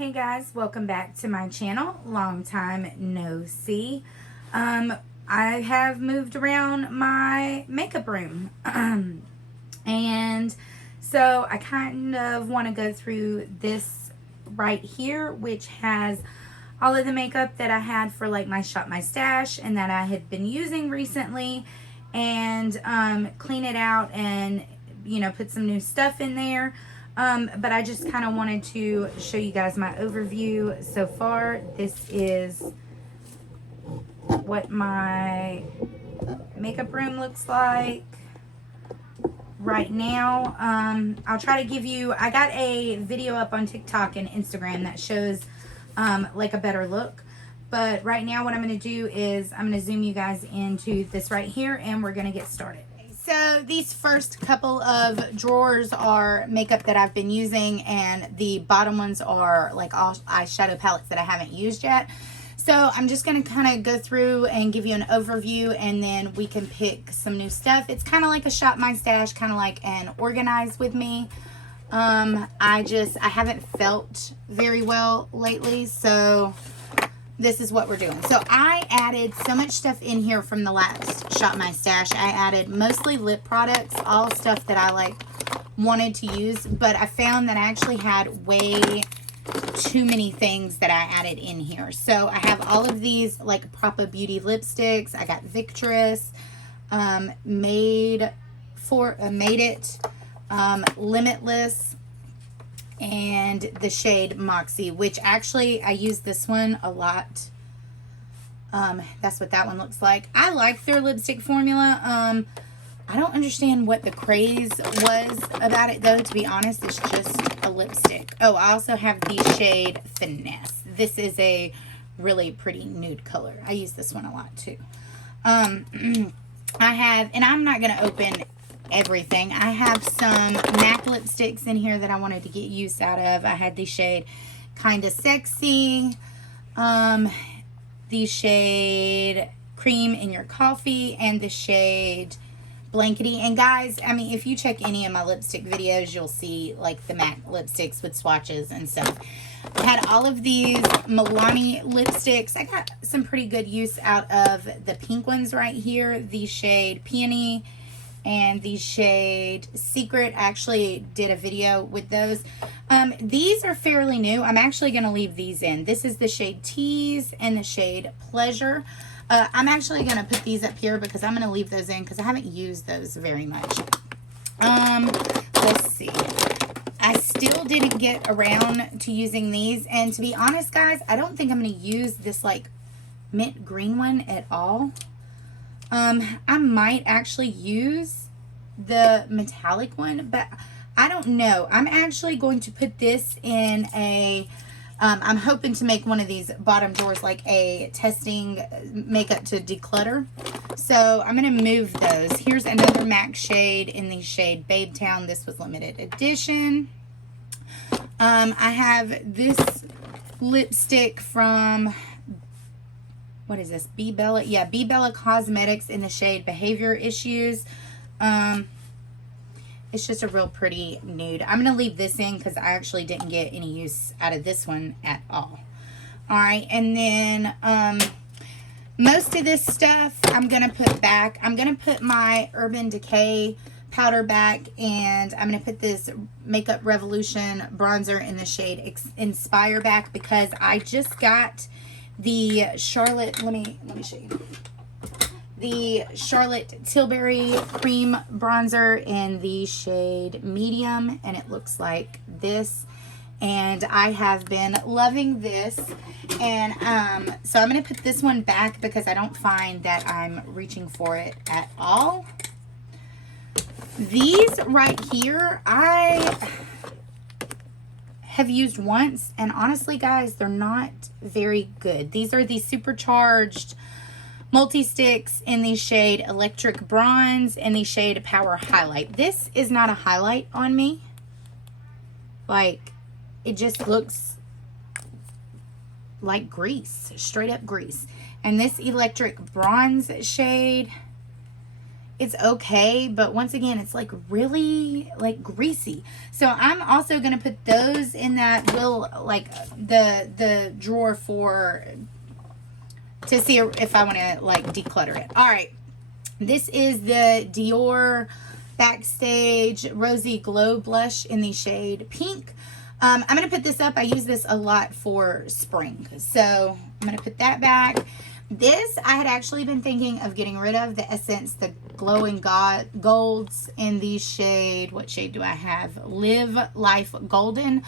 Hey guys, welcome back to my channel. Long time no see. I have moved around my makeup room. And so I kind of want to go through this right here, which has all of the makeup that I had for like my Shop My Stash and that I had been using recently, and clean it out and, you know, put some new stuff in there. But I just kind of wanted to show you guys my overview so far. This is what my makeup room looks like right now. I'll try to give you, I got a video up on TikTok and Instagram that shows like a better look. But right now what I'm going to do is I'm going to zoom you guys into this right here and we're going to get started. So these first couple of drawers are makeup that I've been using, and the bottom ones are like all eyeshadow palettes that I haven't used yet. So I'm just going to kind of go through and give you an overview, and then we can pick some new stuff. It's kind of like a Shop My Stash, kind of like an Organize With Me. I haven't felt very well lately, so this is what we're doing. So I added so much stuff in here from the last Shop My Stash. I added mostly lip products, all stuff that I like wanted to use, but I found that I actually had way too many things that I added in here. So I have all of these like Propa Beauty lipsticks. I got Victorious, Made It, Limitless, and the shade Moxie, which actually I use this one a lot. That's what that one looks like. I like their lipstick formula. I don't understand what the craze was about it though, to be honest. It's just a lipstick. Oh, I also have the shade Finesse. This is a really pretty nude color. I use this one a lot too. I have, and I'm not going to open everything. I have some MAC lipsticks in here that I wanted to get use out of. I had the shade Kinda Sexy, the shade Cream in Your Coffee, and the shade Blankety. And guys, I mean, if you check any of my lipstick videos, you'll see like the MAC lipsticks with swatches and stuff. I had all of these Milani lipsticks. I got some pretty good use out of the pink ones right here, the shade Peony and the shade Secret. I actually did a video with those. These are fairly new. I'm actually going to leave these in. This is the shade Tease and the shade Pleasure. I'm actually going to put these up here because I'm going to leave those in because I haven't used those very much. Let's see. I still didn't get around to using these. And to be honest, guys, I don't think I'm going to use this like mint green one at all. I might actually use the metallic one, but I don't know. I'm actually going to put this in a, I'm hoping to make one of these bottom drawers like a testing makeup to declutter. So I'm going to move those. Here's another MAC shade in the shade Babe Town. This was limited edition. I have this lipstick from, what is this? Be Bella? Yeah, Be Bella Cosmetics in the shade Behavior Issues. It's just a real pretty nude. I'm going to leave this in because I actually didn't get any use out of this one at all. Alright, and then most of this stuff I'm going to put back. I'm going to put my Urban Decay powder back, and I'm going to put this Makeup Revolution bronzer in the shade Inspire back because I just got the Charlotte, let me show you. The Charlotte Tilbury cream bronzer in the shade Medium, and it looks like this. And I have been loving this. And so I'm going to put this one back because I don't find that I'm reaching for it at all. These right here, I have used once, and honestly guys, they're not very good. These are the Supercharged multi-sticks in the shade Electric Bronze and the shade Power Highlight. This is not a highlight on me. Like, it just looks like grease, straight up grease. And this Electric Bronze shade it's okay, but once again, it's like really like greasy. So I'm also going to put those in that like the drawer for to see if I want to like declutter it. All right. This is the Dior Backstage Rosy Glow Blush in the shade Pink. I'm going to put this up. I use this a lot for spring. So I'm going to put that back. This, I had actually been thinking of getting rid of the Essence, the Glowing Golds in the shade, what shade do I have? Live Life Golden.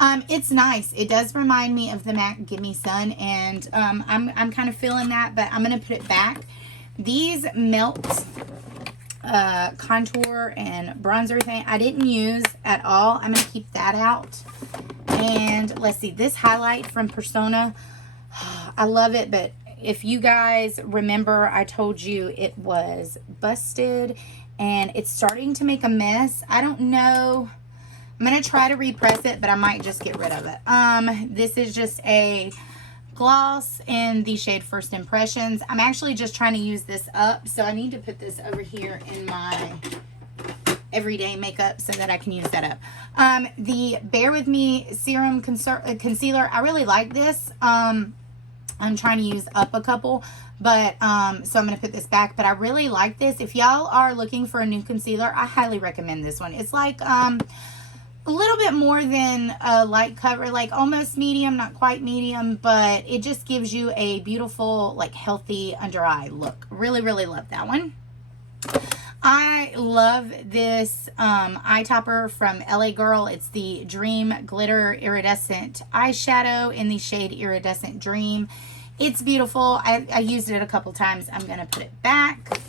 It's nice. It does remind me of the MAC Gimme Sun, and I'm kind of feeling that, but I'm going to put it back. These melt contour and bronzer thing I didn't use at all. I'm going to keep that out. And let's see, this highlight from Persona, I love it, but if you guys remember, I told you it was busted and it's starting to make a mess. I don't know. I'm going to try to repress it, but I might just get rid of it. This is just a gloss in the shade First Impressions. I'm actually just trying to use this up, so I need to put this over here in my everyday makeup so that I can use that up. The Bare With Me Serum Concealer, I really like this. I'm trying to use up a couple, but so I'm going to put this back, but I really like this. If y'all are looking for a new concealer, I highly recommend this one. It's like a little bit more than a light cover, like almost medium, not quite medium, but it just gives you a beautiful, like healthy under eye look. Really, really love that one. I love this eye topper from LA Girl. It's the Dream Glitter Iridescent Eyeshadow in the shade Iridescent Dream. It's beautiful. I used it a couple times. I'm going to put it back.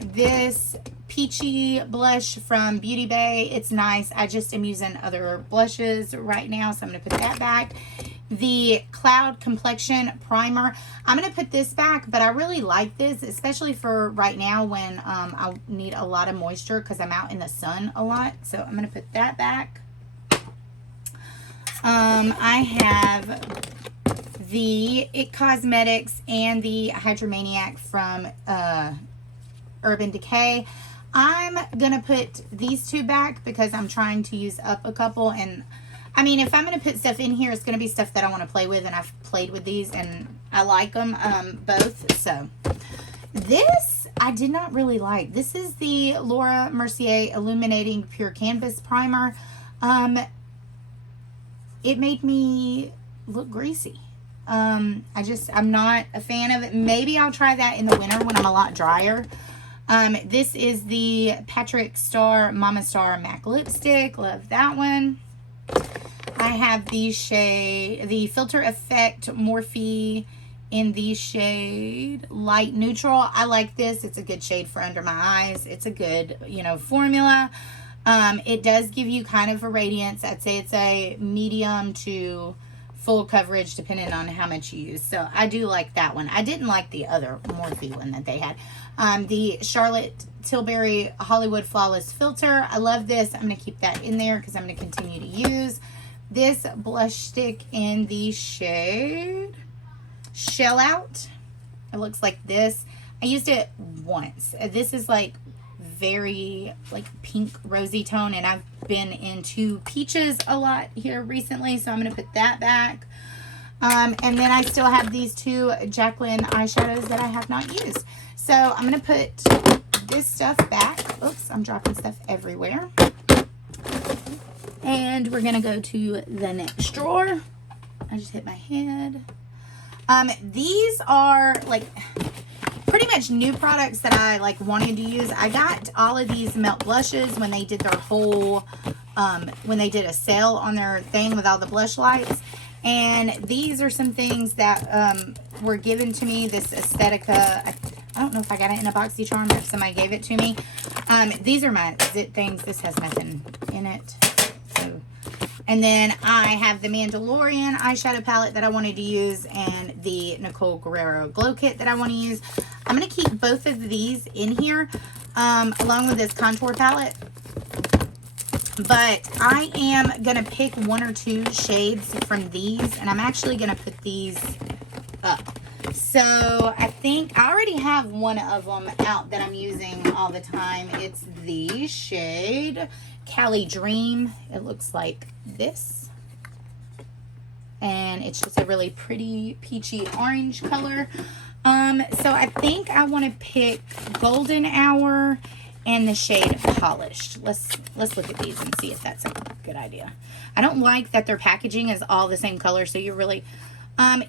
This peachy blush from Beauty Bay. It's nice. I just am using other blushes right now, so I'm going to put that back. The Cloud Complexion Primer. I'm going to put this back, but I really like this, especially for right now when I need a lot of moisture because I'm out in the sun a lot. So I'm going to put that back. I have the IT Cosmetics and the Hydromaniac from Urban Decay. I'm going to put these two back because I'm trying to use up a couple, and I mean, if I'm going to put stuff in here, it's going to be stuff that I want to play with, and I've played with these, and I like them both. So, this I did not really like. This is the Laura Mercier Illuminating Pure Canvas Primer. It made me look greasy. I'm not a fan of it. Maybe I'll try that in the winter when I'm a lot drier. This is the Patrick Star Mama Star MAC Lipstick. Love that one. I have the Filter Effect Morphe in the shade Light Neutral. I like this. It's a good shade for under my eyes. It's a good, formula. It does give you kind of a radiance. I'd say it's a medium to full coverage depending on how much you use. So I do like that one. I didn't like the other Morphe one that they had. The Charlotte Tilbury Hollywood Flawless Filter. I love this. I'm going to keep that in there because I'm going to continue to use this blush stick in the shade Shell Out. It looks like this. I used it once. This is like very like pink rosy tone, and I've been into peaches a lot here recently, so I'm going to put that back. And then I still have these two Jaclyn eyeshadows that I have not used. So I'm going to put this stuff back. Oops, I'm dropping stuff everywhere. And we're going to go to the next drawer. I just hit my head. These are like pretty much new products that I like wanted to use. I got all of these Melt blushes when they did their whole, when they did a sale on their thing with all the blush lights. And these are some things that were given to me. This Aesthetica, I don't know if I got it in a BoxyCharm or if somebody gave it to me. These are my zit things. This has nothing in it. So, and then I have the Mandalorian eyeshadow palette that I wanted to use and the Nicole Guerrero Glow Kit that I want to use. I'm going to keep both of these in here along with this contour palette. But I am going to pick one or two shades from these, and I'm actually going to put these up. So I think I already have one of them out that I'm using all the time. It's the shade Cali Dream. It looks like this. And it's just a really pretty peachy orange color. So I think I want to pick Golden Hour and the shade Polished. Let's look at these and see if that's a good idea. I don't like that their packaging is all the same color, so you're really,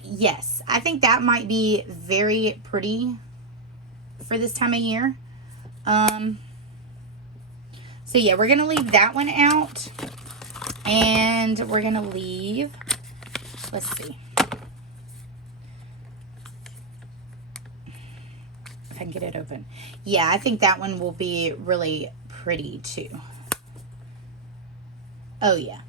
yes, I think that might be very pretty for this time of year. So yeah, we're gonna leave that one out, and we're gonna leave, let's see. I can get it open. Yeah, I think that one will be really pretty too. Oh yeah,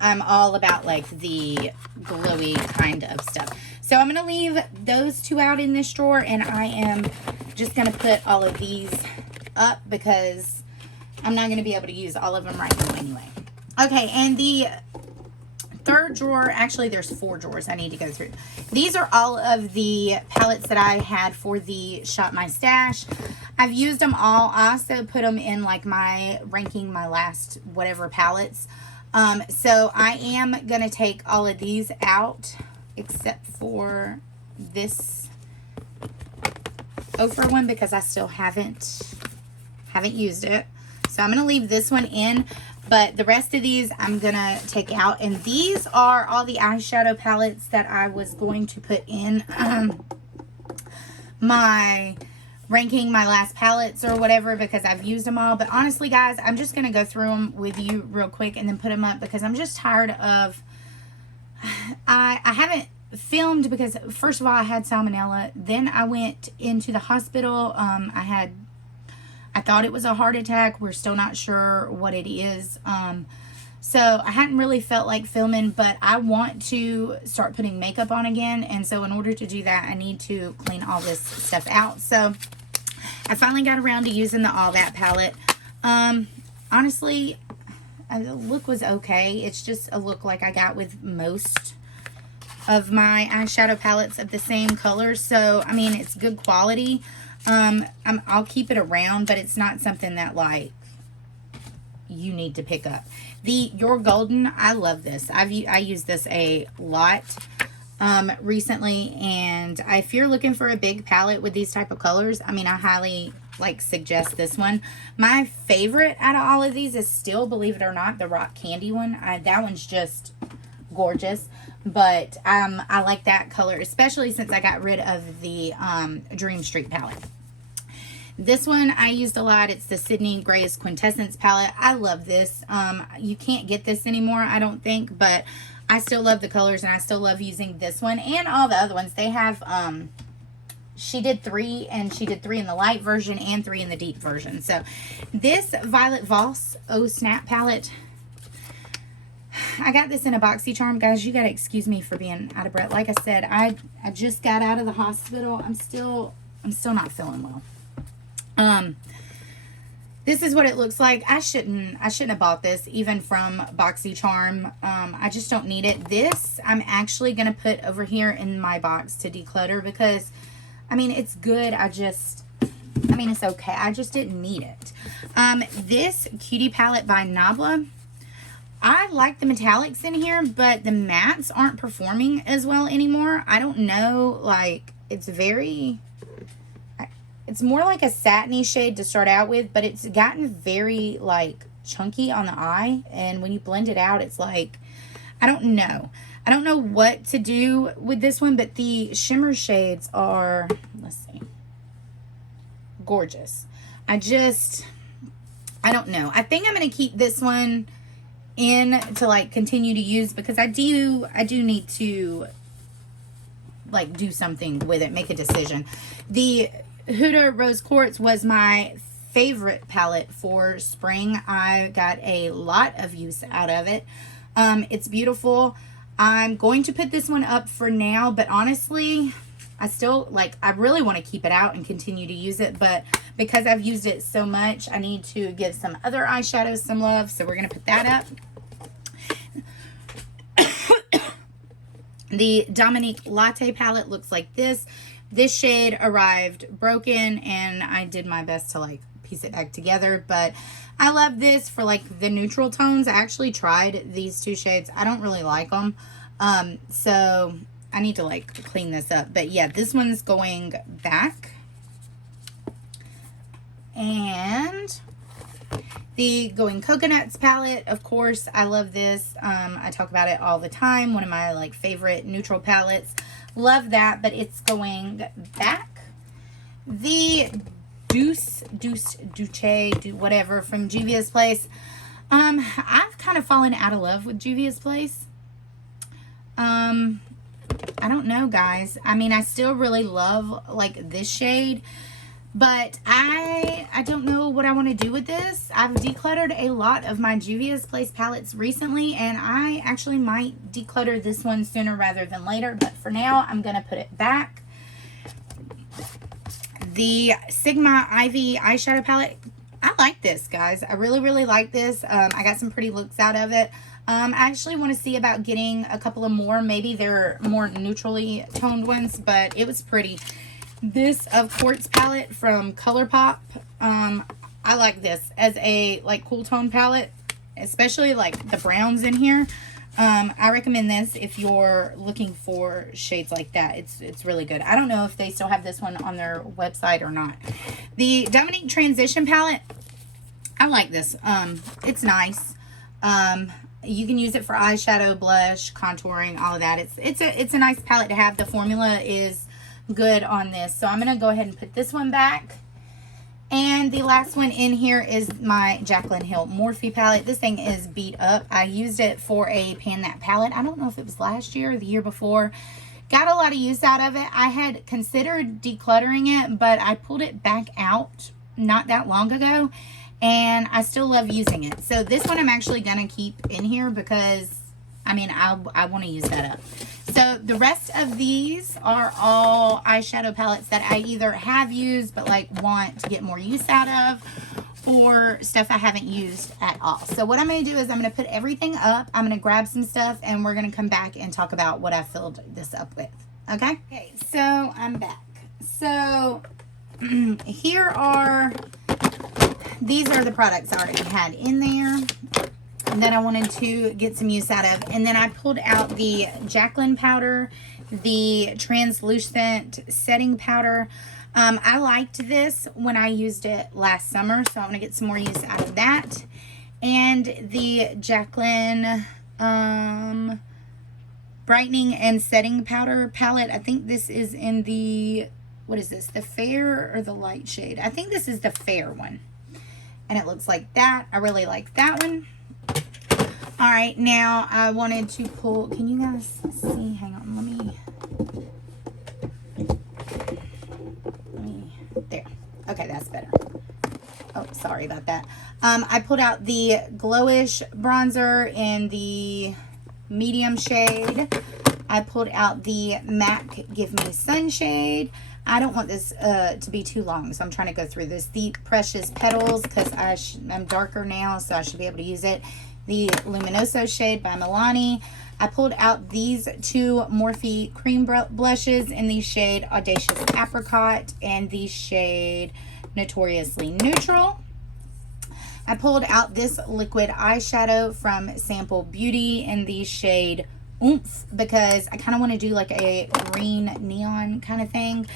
I'm all about like the glowy kind of stuff. So I'm gonna leave those two out in this drawer, and I am just gonna put all of these up because I'm not gonna be able to use all of them right now anyway. Okay, and the third drawer, actually there's 4 drawers I need to go through. These are all of the palettes that I had for the Shop My Stash. I've used them all. I also put them in like my ranking my last whatever palettes. So I am gonna take all of these out except for this Ofra one because I still haven't used it. So I'm gonna leave this one in. But the rest of these I'm going to take out. And these are all the eyeshadow palettes that I was going to put in my ranking my last palettes or whatever because I've used them all. But honestly, guys, I'm just going to go through them with you real quick and then put them up because I'm just tired of... I haven't filmed because, first of all, I had salmonella. Then I went into the hospital. I thought it was a heart attack. We're still not sure what it is. So I hadn't really felt like filming, but I want to start putting makeup on again. And so in order to do that, I need to clean all this stuff out. So I finally got around to using the All That palette. Honestly, the look was okay. It's just a look like I got with most of my eyeshadow palettes of the same color. So, I mean, it's good quality. I'll keep it around, but it's not something that like you need to pick up. The Your Golden, I love this. I use this a lot recently, and if you're looking for a big palette with these type of colors, I mean, I highly like suggest this one. My favorite out of all of these is still, believe it or not, the Rock Candy one. That one's just gorgeous. But I like that color, especially since I got rid of the Dream Street palette. This one I used a lot. It's the Sydney Grace Quintessence palette. I love this. You can't get this anymore, I don't think, but I still love the colors and I still love using this one and all the other ones. They have, she did 3, and she did 3 in the light version and 3 in the deep version. So this Violet Voss Oh Snap palette, I got this in a BoxyCharm. Guys, you got to excuse me for being out of breath. Like I said, I just got out of the hospital. I'm still not feeling well. This is what it looks like. I shouldn't have bought this even from BoxyCharm. I just don't need it. This I'm actually going to put over here in my box to declutter because, I mean, it's good. I mean, it's okay. I just didn't need it. This Cutie palette by Nabla. I like the metallics in here, but the mattes aren't performing as well anymore. I don't know, like, it's more like a satiny shade to start out with, but it's gotten very, like, chunky on the eye, and when you blend it out, it's like, I don't know. I don't know what to do with this one, but the shimmer shades are, let's see, gorgeous. I don't know. I think I'm going to keep this one in to like continue to use because I do need to like do something with it, make a decision. The Huda Rose Quartz was my favorite palette for spring. I got a lot of use out of it. It's beautiful. I'm going to put this one up for now, but honestly, I really want to keep it out and continue to use it, but because I've used it so much, I need to give some other eyeshadows some love, so we're going to put that up. The Dominique Latte palette looks like this. This shade arrived broken, and I did my best to like piece it back together, but I love this for like the neutral tones. I actually tried these two shades. I don't really like them. So I need to like clean this up, but yeah, this one's going back. And the Going Coconuts palette, of course, I love this. I talk about it all the time. One of my like favorite neutral palettes. Love that, but it's going back. The Duce, whatever, from Juvia's Place. I've kind of fallen out of love with Juvia's Place. I don't know, guys. I mean, I still really love like this shade, but I don't know what I want to do with this. I've decluttered a lot of my Juvia's Place palettes recently, and I actually might declutter this one sooner rather than later, but for now, I'm going to put it back. The Sigma Ivy eyeshadow palette. I like this, guys. I really, really like this. I got some pretty looks out of it. I actually want to see about getting a couple of more. Maybe they're more neutrally toned ones, but it was pretty. This of Quartz palette from ColourPop. I like this as a like cool tone palette, especially like the browns in here. I recommend this if you're looking for shades like that. It's really good. I don't know if they still have this one on their website or not. The Dominique Transition palette. I like this. It's nice. You can use it for eyeshadow, blush, contouring, all of that. It's a nice palette to have. The formula is good on this. So I'm going to go ahead and put this one back. And the last one in here is my Jaclyn Hill Morphe palette. This thing is beat up. I used it for a Pan That palette. I don't know if it was last year or the year before. Got a lot of use out of it. I had considered decluttering it, but I pulled it back out not that long ago, and I still love using it. So this one I'm actually going to keep in here because, I mean, I want to use that up. So the rest of these are all eyeshadow palettes that I either have used but like want to get more use out of, or stuff I haven't used at all. So what I'm going to do is I'm going to put everything up. I'm going to grab some stuff, and we're going to come back and talk about what I filled this up with. Okay? Okay, so I'm back. So these are the products I already had in there that I wanted to get some use out of. And then I pulled out the Jaclyn powder, the translucent setting powder. I liked this when I used it last summer, so I want to get some more use out of that. And the Jaclyn brightening and setting powder palette. I think this is in the, what is this, the fair or the light shade? I think this is the fair one. And it looks like that. I really like that one. All right, now I wanted to pull, can you guys see? Hang on, let me, there. Okay, that's better. Oh, sorry about that. I pulled out the Glowish bronzer in the medium shade. I pulled out the MAC Give Me Sunshade. I don't want this to be too long, so I'm trying to go through this. The Precious Petals, because I'm darker now, so I should be able to use it. The Luminoso shade by Milani. I pulled out these two Morphe cream blushes in the shade Audacious Apricot and the shade Notoriously Neutral. I pulled out this liquid eyeshadow from Sample Beauty in the shade Oomph, because I kind of want to do like a green neon kind of thing.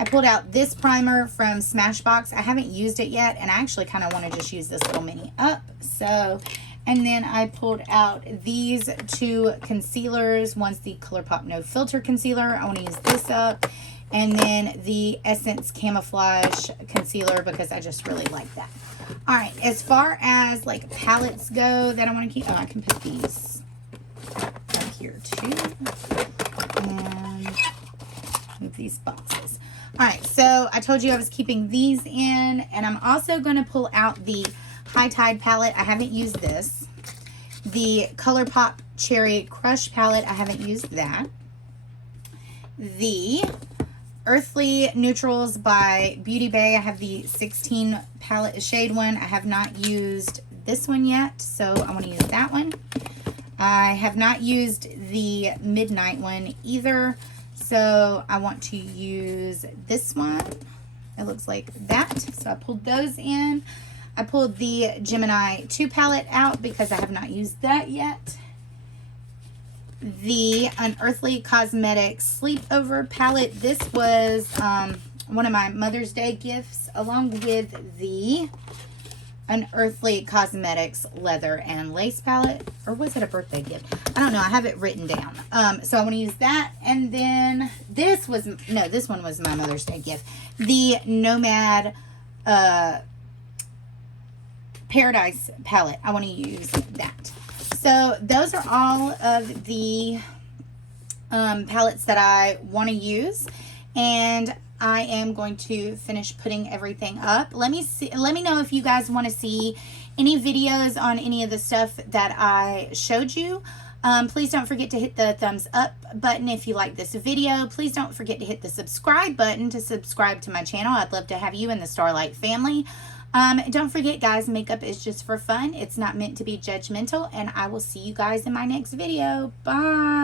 I pulled out this primer from Smashbox. I haven't used it yet, and I actually kind of want to just use this little mini up. So, and then I pulled out these two concealers. One's the ColourPop No Filter Concealer. I want to use this up. And then the Essence Camouflage Concealer, because I just really like that. All right, as far as like palettes go that I want to keep, oh, I can put these up here too. And move these boxes. All right, so I told you I was keeping these in, and I'm also going to pull out the High Tide palette. I haven't used this. The ColourPop Cherry Crush palette. I haven't used that. The Earthly Neutrals by Beauty Bay. I have the 16 palette shade one. I have not used this one yet, so I want to use that one. I have not used the Midnight one either, So I want to use this one. It looks like that. So I pulled those in. I pulled the Gemini 2 palette out because I have not used that yet. The Unearthly Cosmetics Sleepover palette. This was one of my Mother's Day gifts, along with the Unearthly Cosmetics Leather and Lace palette. Or was it a birthday gift? I don't know. I have it written down. So I want to use that. And then this one was my Mother's Day gift. The Nomad Paradise palette. I want to use that. So those are all of the palettes that I want to use. And I am going to finish putting everything up. Let me know if you guys want to see any videos on any of the stuff that I showed you. Please don't forget to hit the thumbs up button if you like this video. Please don't forget to hit the subscribe button to subscribe to my channel. I'd love to have you in the Starlight family. Don't forget, guys, makeup is just for fun. It's not meant to be judgmental, and I will see you guys in my next video. Bye.